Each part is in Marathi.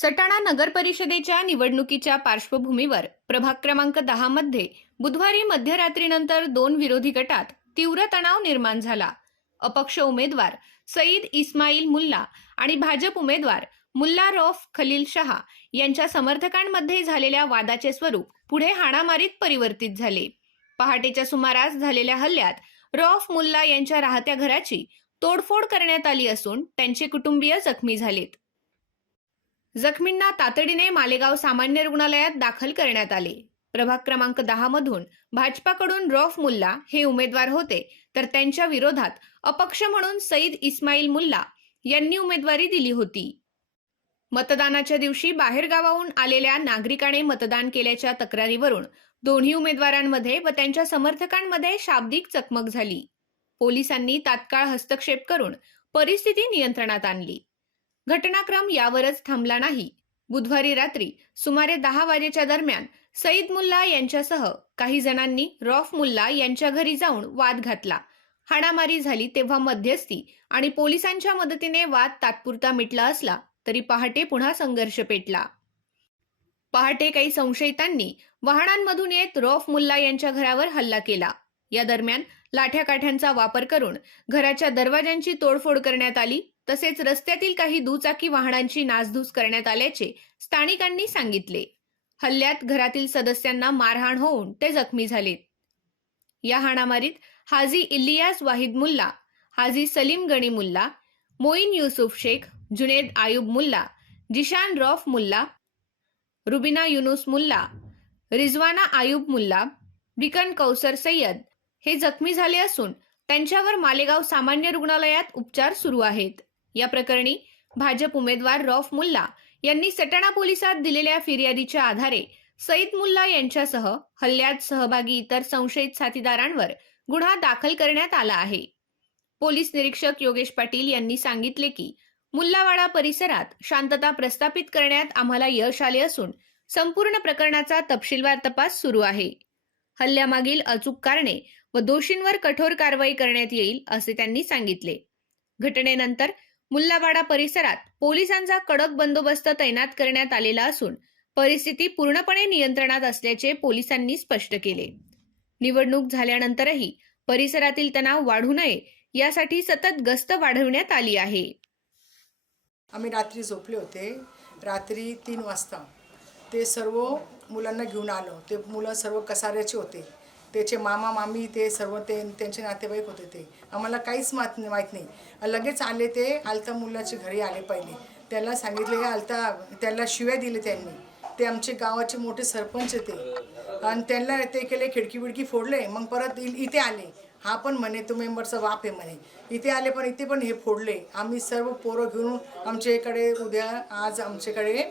सटाणा नगर परिषदेच्या निवडणुकीच्या पार्श्वभूमीवर प्रभाग क्रमांक दहा मध्ये बुधवारी मध्यरात्रीनंतर दोन विरोधी गटात तीव्र तणाव निर्माण झाला. अपक्ष उमेदवार सईद इस्माईल मुल्ला आणि भाजप उमेदवार मुल्ला रौफ खलील शहा यांच्या समर्थकांमध्ये झालेल्या वादाचे स्वरूप पुढे हाणामारीत परिवर्तित झाले. पहाटेच्या सुमारास झालेल्या हल्ल्यात रौफ मुल्ला यांच्या राहत्या घराची तोडफोड करण्यात आली असून त्यांचे कुटुंबीय जखमी झालेत. जखमींना तातडीने मालेगाव सामान्य रुग्णालयात दाखल करण्यात आले. प्रभाग क्रमांक दहा मधून भाजपाकडून रौफ मुल्ला हे उमेदवार होते. तर त्यांच्या विरोधात अपक्ष म्हणून सईद इस्माईल मुल्ला यांनी उमेदवारी दिली होती. मतदानाच्या दिवशी बाहेरगावाहून आलेल्या नागरिकाने मतदान केल्याच्या तक्रारीवरून दोन्ही उमेदवारांमध्ये व त्यांच्या समर्थकांमध्ये शाब्दिक चकमक झाली. पोलिसांनी तात्काळ हस्तक्षेप करून परिस्थिती नियंत्रणात आणली. घटनाक्रम यावरच थांबला नाही. बुधवारी रात्री सुमारे दहा वाजेच्या दरम्यान सईद मुल्ला यांच्यासह काही जणांनी रॉफ मुल्ला यांच्या घरी जाऊन वाद घातला. हाणामारी झाली तेव्हा मध्यस्थी आणि पोलिसांच्या मदतीने वाद तात्पुरता मिटला असला तरी पहाटे पुन्हा संघर्ष पेटला. पहाटे काही संशयितांनी वाहनांमधून येत रौफ मुल्ला यांच्या घरावर हल्ला केला. या दरम्यान लाठ्याकाठ्यांचा वापर करून घराच्या दरवाजांची तोडफोड करण्यात आली. तसेच रस्त्यातील काही दुचाकी वाहनांची नासधूस करण्यात आल्याचे स्थानिकांनी सांगितले. हल्ल्यात घरातील सदस्यांना मारहाण होऊन ते जखमी झालेत. या हाणामारीत हाजी इलियास वाहिद मुल्ला हाजी सलीम गणी मुल्ला मोईन युसुफ शेख जुनेद आयुब मुल्ला जिशान रौफ मुल्ला रुबिना युनुस मुल्ला रिजवाना आयुब मुल्ला बिकन कौसर सय्यद हे जखमी झाले असून त्यांच्यावर मालेगाव सामान्य रुग्णालयात उपचार सुरू आहेत. या प्रकरणी भाजप उमेदवार रौफ मुल्ला यांनी सटाणा पोलिसात दिलेल्या फिर्यादीच्या आधारे सईद मुल्ला यांच्यासह हल्ल्यात सहभागी इतर संशयित साथीदारांवर गुन्हा दाखल करण्यात आला आहे. पोलीस निरीक्षक योगेश पाटील यांनी सांगितले की मुल्लावाडा परिसरात शांतता प्रस्थापित करण्यात आम्हाला यश आले असून संपूर्ण प्रकरणाचा तपशीलवार तपास सुरू आहे. हल्ल्यामागील अचूक कारणे व दोषींवर कठोर कारवाई करण्यात येईल असे त्यांनी सांगितले. घटनेनंतर मुल्लावाडा परिसरात पोलिसांचा कडक बंदोबस्त तैनात करण्यात आलेला असून परिस्थिती पूर्णपणे नियंत्रणात असल्याचे पोलिसांनी स्पष्ट केले. निवडणूक झाल्यानंतरही परिसरातील तणाव वाढू नये यासाठी सतत गस्त वाढवण्यात आली आहे. आम्ही रात्री झोपले होते. रात्री तीन वाजता ते सर्व मुलांना घेऊन आलो. ते मुलं सर्व कसाऱ्याचे होते. त्याचे मामा मामी ते सर्व ते त्यांचे नातेवाईक होते ते. आम्हाला काहीच मात माहीत नाही. लगेच आले ते आलता मुलाच्या घरी आले पहिले. त्याला सांगितले आलता त्याला शिव्या दिले त्यांनी. ते आमचे गावाचे मोठे सरपंच ते आणि त्यांना ते केले खिडकी बिडकी फोडले. मग परत इथे आले. हा पण म्हणे तो मेंबरचा बाप आहे म्हणे. इथे आले पण इथे पण हे फोडले. आम्ही सर्व पोरं घेऊन आमच्याकडे उद्या आज आमच्याकडे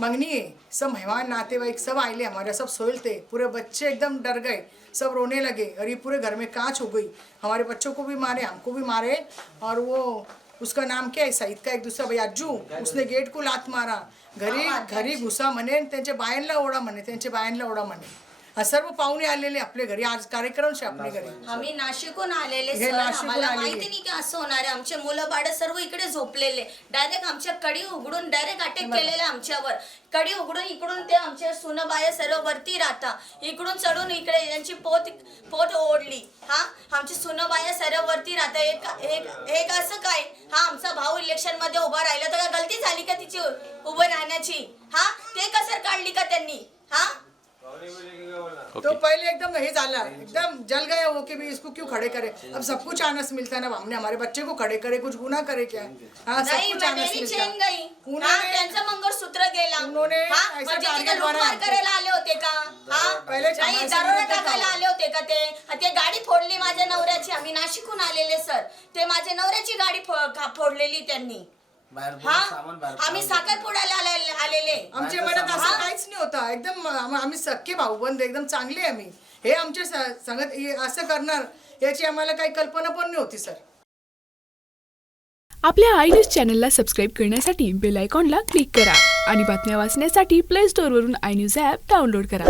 मंगनी सब मेहमान नातेवाईक सब आए हमारे सब सोए थे. पूरे बच्चे एकदम डर गए. सब रोने लगे. और ये पूरे घर में कांच हो गई. हमारे बच्चों को भी मारे हमको भी मारे. और वो उसका नाम क्या है? सईद का एक दूसरा भाई अज्जू. उसने गेट को लात मारा. घरी घरी घुसा म्हणे आणि त्यांच्या बायांना ओढा म्हणे त्यांच्या बायांना ओढा म्हणे हा सर्व पाहुणे आलेले आपल्या घरी. आज कार्यक्रम शे आपल्या घरी. आम्ही नाशिकहून आलेले हे सर. नाशिकहून आम्हाला आलेले. माहिती नाही की असं होणार आहे. आमचे मुलं बाळ सर्व इकडे झोपलेले. डायरेक्ट आमच्या कडी उघडून डायरेक्ट अटॅक केलेले आमच्यावर. कडी उघडून इकडून ते आमचे सुनबाया सर्व वरती राहता. इकडून चढून इकडे यांची पोत पोट ओढली. हा? आमची सुनबाया सर्व वरती राहता. एक एक एक असं काय? हा आमचा भाऊ इलेक्शनमध्ये उभा राहिला. तर काय गलती झाली का तिची उभं राहण्याची? हा? ते कसर काढली का त्यांनी? हा? तो पहले एकदम ये झाला एकदम जल गया वो कि भी इसको क्यों खड़े करे? अब सब कुछ आनस मिलता है ना हमने हमारे बच्चे को खड़े करे कुछ गुना करे क्या? हाँ सब नाही कुछ आनस मिलता हा, उन्होंने मंगळसूत्र गेला। उन्होंने हा, ऐसा टारगेट तिथे लूटमार बनाया. करायला आले होते का? हा? पहिले नाही दरोडा टाकायला. आले होते का ते? ते गाडी फोडली माझ्या नवऱ्याची. आम्ही नाशिकहून आलेले सर. ते माझ्या नवऱ्याची गाडी फोडलेली त्यांनी. बाहेर हा? सामान बाहेर आम्ही साखरपुड्याला आले- आलेले आमच्या मनात असं काहीच नाही होता एकदम आम- आम्ही सख्खे भाऊबंद एकदम चांगले आम्ही. हे आमचे स- सांगत हे असं करणार याची आम्हाला काही कल्पना पण नाही होती सर. आपल्या आय न्यूज चॅनलला सबस्क्राईब करण्यासाठी बेल आयकॉनला क्लिक करा आणि बातम्या वाचण्यासाठी प्ले स्टोअरवरून आय न्यूज ॲप डाउनलोड करा.